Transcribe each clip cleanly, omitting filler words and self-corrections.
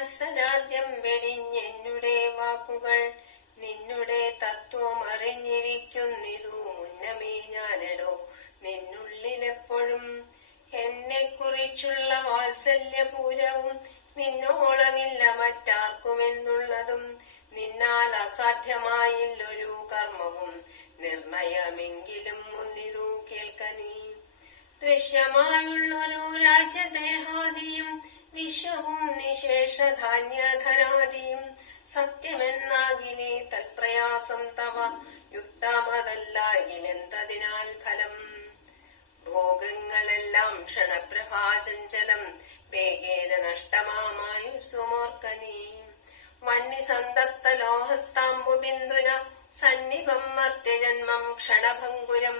വത്സരാദ്യം വെടിഞ്ഞെന്നുടെ വാക്കുകൾ നിന്നുടെ തത്വം അറിഞ്ഞിരിക്കുന്നിതു മുന്നമേ ഞാനെടോ നിന്നുള്ളിലെപ്പോഴും. എന്നെ കുറിച്ചുള്ള വാത്സല്യപൂരവും നിന്നോളമില്ല മറ്റാർക്കുമെന്നുള്ളതും നിന്നാൽ അസാധ്യമായില്ലൊരു കർമ്മവും നിർണയമെങ്കിലും ഒന്നിതു കേൾക്കനീ. ദൃശ്യമായുള്ളൊരു രാജ്യദേഹാദിയും വിശ്വവും നിശേഷധാന്യധനാദിയും സത്യമെന്നാകിലേ തൽപ്രയാസം തവ യുക്തമതല്ലാകിലെന്തതിനാൽ ഫലം. ഭോഗങ്ങളെല്ലാം ക്ഷണപ്രഭാചഞ്ചലം വേഗേന നഷ്ടമായുസ്സുമോർക്കനീ. വന്യസന്തപ്ത ലോഹസ്താംബുബിന്ദുന സന്നിഭം മർത്യജന്മം ക്ഷണഭംഗുരം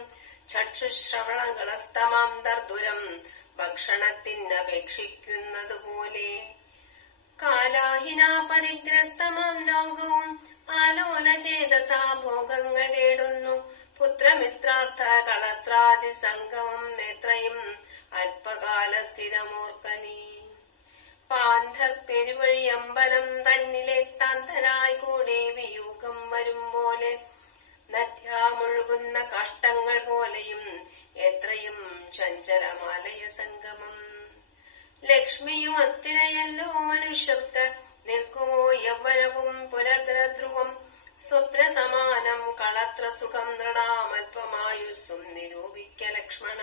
ചക്ഷുശ്രവണങ്ങളസ്തമാം ദർദുരം ഭക്ഷണത്തിനപേക്ഷിക്കുന്നതുപോലെ. കാലാഹിന പരിഗ്രസ്തമാം ലോകവും ആലോലചേതസാ ഭോഗങ്ങൾ തേടുന്നു. പുത്രമിത്രാർത്ഥ കളത്രാദി സംഗമം എത്രയും അല്പകാല സ്ഥിരമോർക്കനീ. പാന്ധർ പെരുവഴി അമ്പലം തന്നിലെത്താന്തരായി കൂടെ വിയൂകം വരും പോലെ നദ്യാമൊഴുകുന്ന കാഷ്ടങ്ങൾ പോലെയും എത്രയും ചഞ്ചലമാലയ സംഗമം. ലക്ഷ്മിയും അസ്ഥിരയല്ലോ മനുഷ്യർക്ക് നിൽക്കുമോ യൗവനവും പുനഗ്രധ്രുവം. സ്വപ്ന സമാനം കളത്ര സുഖം നൃണാമൽപമായുസ്സും നിരൂപിക്ക ലക്ഷ്മണ.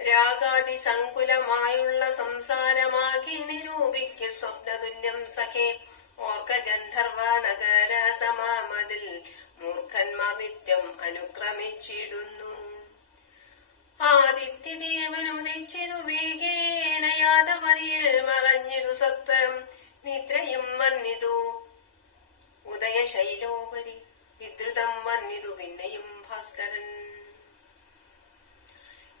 രാഗാദി സങ്കുലമായുള്ള സംസാരമാകി നിരൂപിക്കൽ സ്വപ്നതുല്യം സഖേ. ഓർക്ക ഗന്ധർവ നഗര സമാമതിൽ മൂർഖന്മാർ നിത്യം അനുക്രമിച്ചിടുന്നു. ആദിത്യദേവനുദിച്ചിതു വേഗേന യാദവരിയിൽ മറഞ്ഞിതു സത്വരം നിദ്രയും വന്നിതു ഉദയശൈലോപരി വിദ്രുതം വന്നിതു പിന്നെയും ഭാസ്കരൻ.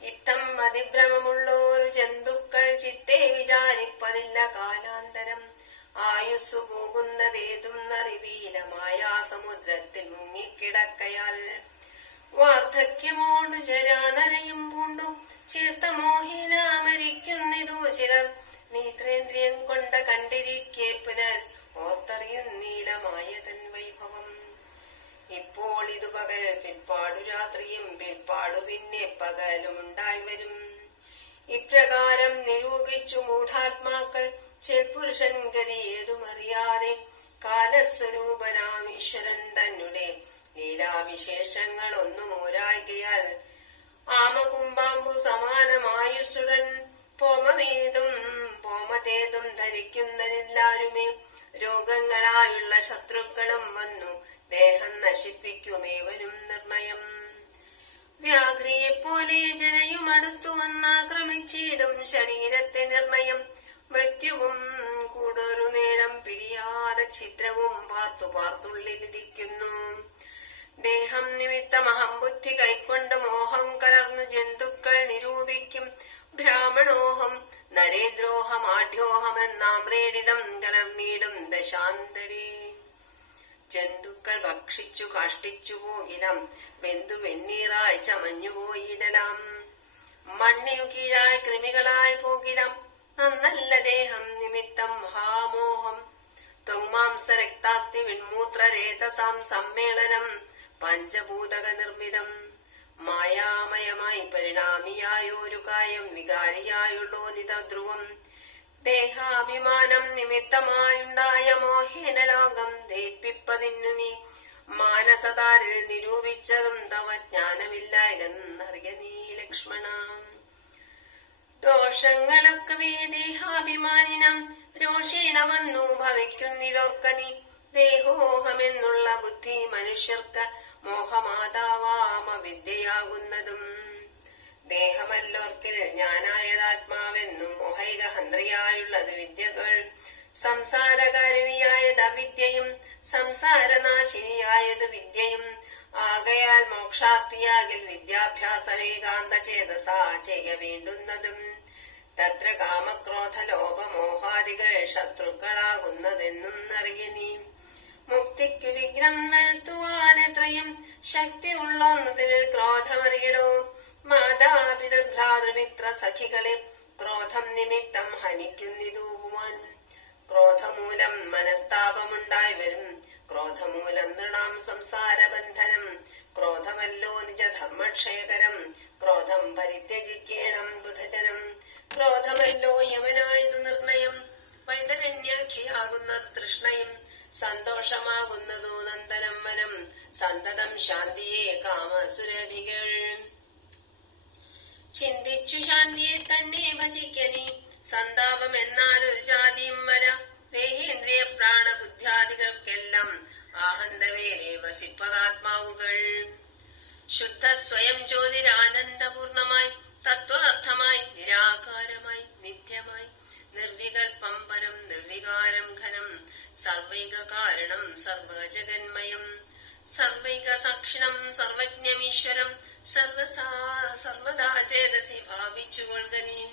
ഇത്തം അതിഭ്രമമുള്ളോരു ജന്തുക്കൾ ചിത്തെ വിചാരിപ്പതില്ല കാലാന്തരം. ആയുസ്സു പോകുന്നതേതും നറിവീലമായ സമുദ്രത്തിൽ മുങ്ങിക്കിടക്കയാൽ വാർദ്ധക്യമോടു ജരാനരയും പൂണ്ടു ചേർത്ത മോഹിന മരിക്കുന്നിതു ചിലർ. നേത്രേന്ദ്രിയം കൊണ്ട കണ്ടിരിക്കെ പുനർ ഓർത്തറിയുന്നീലമായ തൻ വൈഭവം. ഇപ്പോൾ ഇതു പകൽ പിൽപ്പാടു രാത്രിയും പിൽപ്പാടു പിന്നെ പകലുമുണ്ടായി വരും. ഇപ്രകാരം നിരൂപിച്ചു മൂഢാത്മാക്കൾ ചെൽപുരുഷൻ ഗതി ഏതുമറിയാതെ കാലസ്വരൂപനാം ഈശ്വരൻ തന്നെ ലീലാവിശേഷങ്ങൾ ഒന്നുമോരായികയാൽ ആമകുംബാമ്പു സമാനമായുസുടൻ പോമതേതും ധരിക്കുന്നതെല്ലാരുമേ. രോഗങ്ങളായുള്ള ശത്രുക്കളും വന്നു ദേഹം നശിപ്പിക്കുമേവനും നിർണയം. വ്യാഘ്രിയെപ്പോലെ ജനയും അടുത്തു വന്നാക്രമിച്ചിടും ശരീരത്തെ നിർണയം. മൃത്യുവും കൂടൊരു നേരം പിരിയാതെ ഛിദ്രവും പാർത്തുള്ളിലിരിക്കുന്നു. ദേഹം നിമിത്തം അഹംബുദ്ധി കൈക്കൊണ്ട് മോഹം കലർന്നു ജന്തുക്കൾ നിരൂപിക്കും. ബ്രാഹ്മണോഹം നരേന്ദ്രോഹം ആഢ്യോഹമെന്നാമ്രേഡിതം കലർന്നീടും ദശാന്തരേ. ജന്തുക്കൾ ഭക്ഷിച്ചു കാഷ്ടിച്ചു പോകിലം വെന്തു വെണ്ണീറായി ചമഞ്ഞുപോയിടലാം. മണ്ണിനു കീഴായി കൃമികളായി പോകിലം നന്നല്ല ദേഹം നിമിത്തം മഹാമോഹം. ത്വങ്മാംസ രക്താസ്തി വിൺമൂത്രരേതസാം സമ്മേളനം പഞ്ചഭൂതക നിർമ്മിതം. മായാമയമായി പരിണാമിയായൊരു കായം വികാരിയായുള്ളോനിത ധ്രുവം. ദേഹാഭിമാനം നിമിത്തമായുണ്ടായ മോഹേന ലോകം ദയിപ്പിപ്പതിന്നു നീ. മാനസതാരിൽ നിരൂപിച്ചതും തവ ജ്ഞാനമില്ലായെന്നറിയ നീ ലക്ഷ്മണ. ദോഷങ്ങളൊക്കെ ദേഹാഭിമാനിനം രോഷീണ വന്നു ഭവിക്കുന്നിതോർക്കനി. ദേഹോഹമെന്നുള്ള ബുദ്ധി മനുഷ്യർക്ക് മോഹമാതാവാമ വിദ്യയാകുന്നതും. ദേഹമല്ലോർക്കിൽ ഞാനായതാത്മാവെന്നും മോഹൈക ഹന്ത്രിയായുള്ളത് വിദ്യകൾ. സംസാരകാരിണിയായത് അവിദ്യയും സംസാരനാശിനിയായത് വിദ്യയും. ആകയാൽ മോക്ഷാർത്ഥിയാകിൽ വിദ്യാഭ്യാസമേകാന്ത ചേതസാ ചെയ്യ വേണ്ടുന്നതും. തത്ര കാമക്രോധ ലോപമോഹാദികൾ ശത്രുക്കളാകുന്നതെന്നും അറിയനീ. മുക്തിക്കു വിഘ്നം വരുത്തുവാനെത്രയും ശക്തി ഉള്ളൊന്നതിൽ ക്രോധമറിയടോ. മാതാപിതൃഭ്രാതൃമിത്ര സഖികളെ ക്രോധം നിമിത്തം ഹനിക്കുന്നിതൂവാൻ. ക്രോധമൂലം മനസ്താപമുണ്ടായി വരും. ക്രോധമൂലം നൃണാം സംസാരബന്ധനം. ക്രോധമല്ലോ നിജധർമ്മക്ഷയകരം. ക്രോധം പരിത്യജിക്കേണം ബുധജനം. ക്രോധമല്ലോ യമനായതു നിർണയം. വൈതരണ്യാഖ്യയാകുന്നത് തൃഷ്ണയും. സന്തോഷമാകുന്നതു നന്ദനം വനം. സന്തതം ശാന്തിയെ കാമസുരഭികൾ. ചിന്തിച്ചു ശാന്തിയെ തന്നെ ഭജിക്കനി. സന്താപം എന്നാലൊരു ജാതിയും വര. ദേഹേന്ദ്രിയ പ്രാണബുദ്ധ്യാദികൾക്കെല്ലാം ആഹന്തവേലെ വസിപ്പതാത്മാവുകൾ. ശുദ്ധ സ്വയം ജ്യോതിരാനന്ദപൂർണമായി തത്വാർത്ഥമായി നിരാകാരമായി നിത്യമായി നിർവികൽപം പരം നിർവികാരം ഘനം. സർവൈക കാരണം സർവജഗന്മയം. സർവൈക സാക്ഷിണം സർവജ്ഞമീശ്വരം. സർവദാ ചേതസി ഭാവിച്ചുകൊള്ളുകനീ.